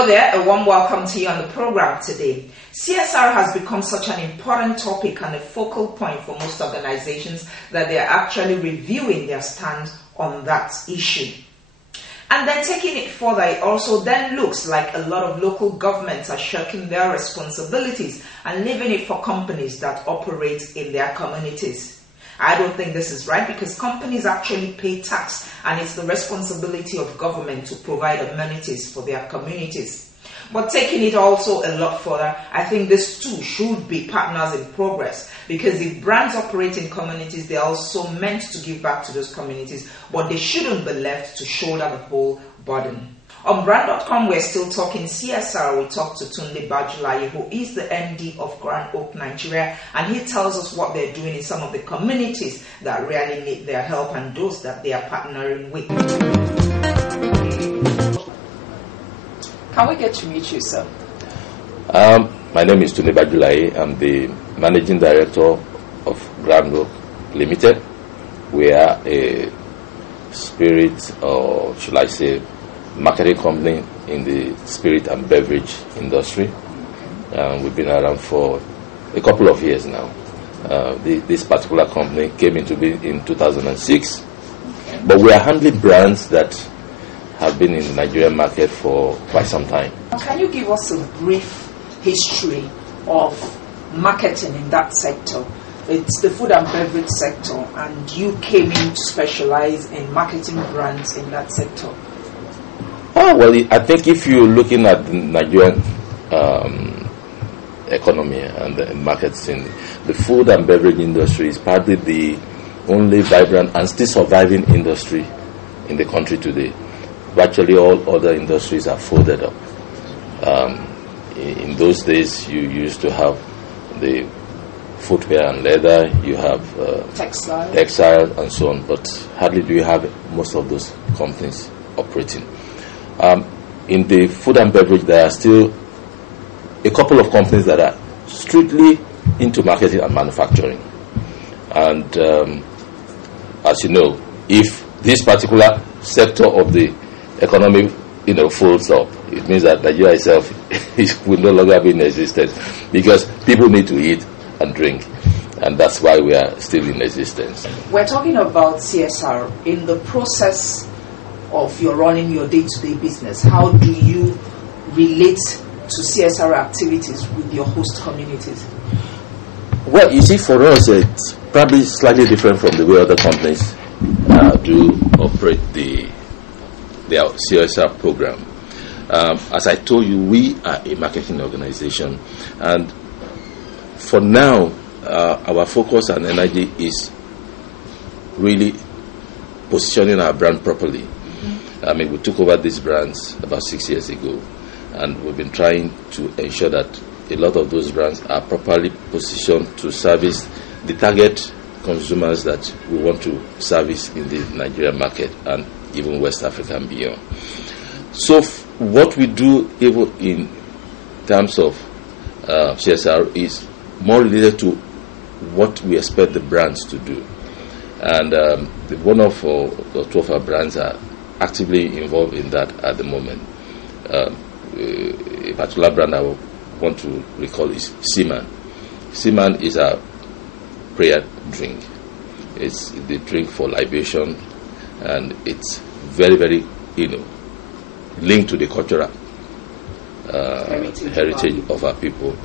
Hello there, a warm welcome to you on the program today. CSR has become such an important topic and a focal point for most organizations that they are actually reviewing their stand on that issue. And then taking it further, it also then looks like a lot of local governments are shirking their responsibilities and leaving it for companies that operate in their communities. I don't think this is right because companies actually pay tax and it's the responsibility of government to provide amenities for their communities. But taking it also a lot further, I think this too should be partners in progress because if brands operate in communities, they are also meant to give back to those communities, but they shouldn't be left to shoulder the whole burden. On brand.com, we're still talking CSR. We talked to Tunde Bajulaye, who is the MD of Grandoak Nigeria, and he tells us what they're doing in some of the communities that really need their help and those that they are partnering with. Can we get to meet you, sir? My name is Tunde Bajulaye. I'm the Managing Director of Grandoak Limited. We are a spirit, or should I say, marketing company in the spirit and beverage industry. We've been around for a couple of years now. This particular company came into being in 2006, but we are handling brands that have been in the Nigerian market for quite some time. Can you give us a brief history of marketing in that sector? It's the food and beverage sector, and you came in to specialize in marketing brands in that sector. Oh, well, I think if you're looking at the Nigerian economy and the markets in the food and beverage industry is probably the only vibrant and still surviving industry in the country today. Virtually all other industries are folded up. In those days, you used to have the footwear and leather, you have textile and so on, but hardly do you have most of those companies operating. In the food and beverage, there are still a couple of companies that are strictly into marketing and manufacturing. And as you know, if this particular sector of the economy, folds up, it means that Nigeria itself will no longer be in existence because people need to eat and drink, and that's why we are still in existence. We're talking about CSR in the process of your running your day-to-day business. How do you relate to CSR activities with your host communities? Well, you see, for us, it's probably slightly different from the way other companies do operate their CSR program. As I told you, we are a marketing organization, and for now, our focus and energy is really positioning our brand properly. I mean, we took over these brands about 6 years ago, and we've been trying to ensure that a lot of those brands are properly positioned to service the target consumers that we want to service in the Nigerian market and even West Africa and beyond. So what we do even in terms of CSR is more related to what we expect the brands to do. And one of the two of our brands are actively involved in that at the moment. A particular brand I want to recall is Seaman. Seaman is a prayer drink. It's the drink for libation, and it's very, very, linked to the cultural heritage of our people.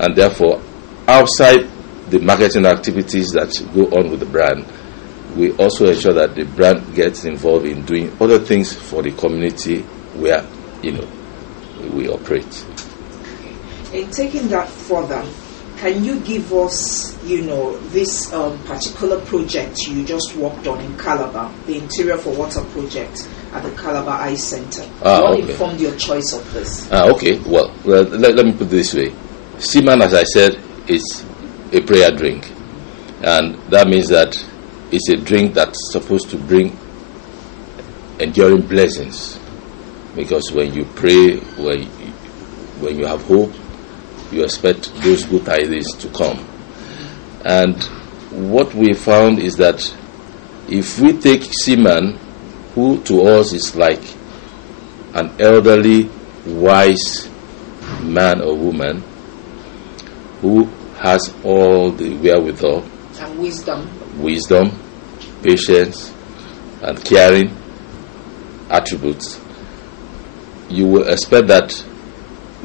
And therefore, outside the marketing activities that go on with the brand, we also ensure that the brand gets involved in doing other things for the community where, we operate. In taking that further, can you give us, this particular project you just worked on in Calabar, the Interior for Water project at the Calabar Eye Center? What informed your choice of this? Okay. Well, let me put it this way. Seaman, as I said, is a prayer drink. And that means that it's a drink that's supposed to bring enduring blessings. Because when you pray, when you have hope, you expect those good tidings to come. And what we found is that if we take Seaman, who to us is like an elderly wise man or woman who has all the wherewithal and wisdom, patience, and caring attributes, you will expect that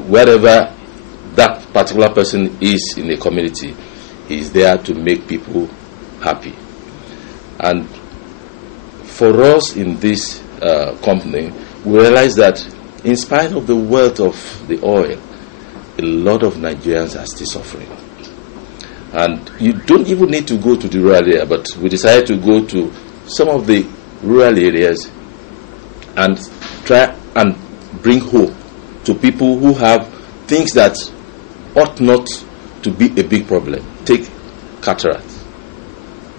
wherever that particular person is in a community, he is there to make people happy. And for us in this company, we realize that in spite of the wealth of the oil, a lot of Nigerians are still suffering. And you don't even need to go to the rural area, but we decided to go to some of the rural areas and try and bring hope to people who have things that ought not to be a big problem. Take cataract.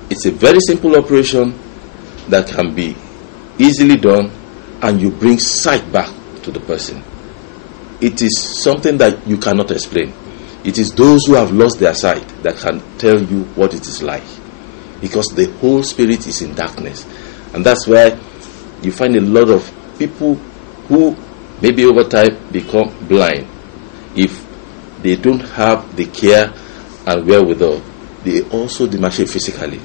It's a very simple operation that can be easily done, and you bring sight back to the person. It is something that you cannot explain. It is those who have lost their sight that can tell you what it is like, because the whole spirit is in darkness. And that's why you find a lot of people who maybe over time become blind. If they don't have the care and wherewithal, they also demonstrate physically,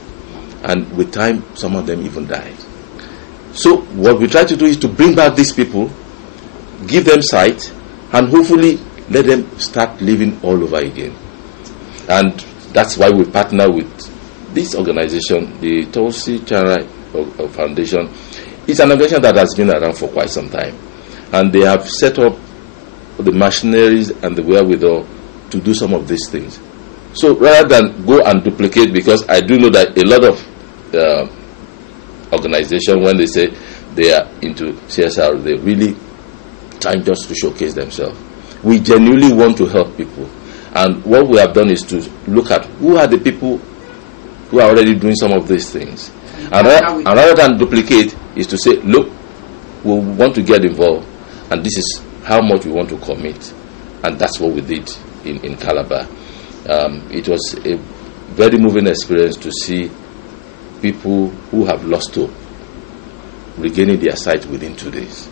and with time some of them even died. So what we try to do is to bring back these people, give them sight, and hopefully let them start living all over again. And that's why we partner with this organization, the Tulsi Chara Foundation. It's an organization that has been around for quite some time, and they have set up the machineries and the wherewithal to do some of these things. So rather than go and duplicate, because I do know that a lot of organizations, when they say they are into CSR, they really trying just to showcase themselves. We genuinely want to help people, and what we have done is to look at who are the people who are already doing some of these things, and rather than duplicate, is to say, look, we want to get involved, and this is how much we want to commit. And that's what we did in Calabar. It was a very moving experience to see people who have lost hope regaining their sight within 2 days.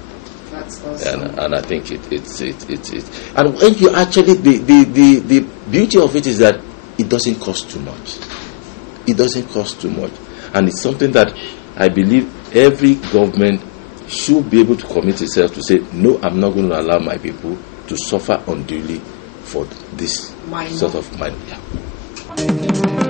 That's awesome. And I think it's and when you actually the beauty of it is that it doesn't cost too much. It doesn't cost too much, and it's something that I believe every government should be able to commit itself to say, no, I'm not going to allow my people to suffer unduly for this sort of mind. Yeah.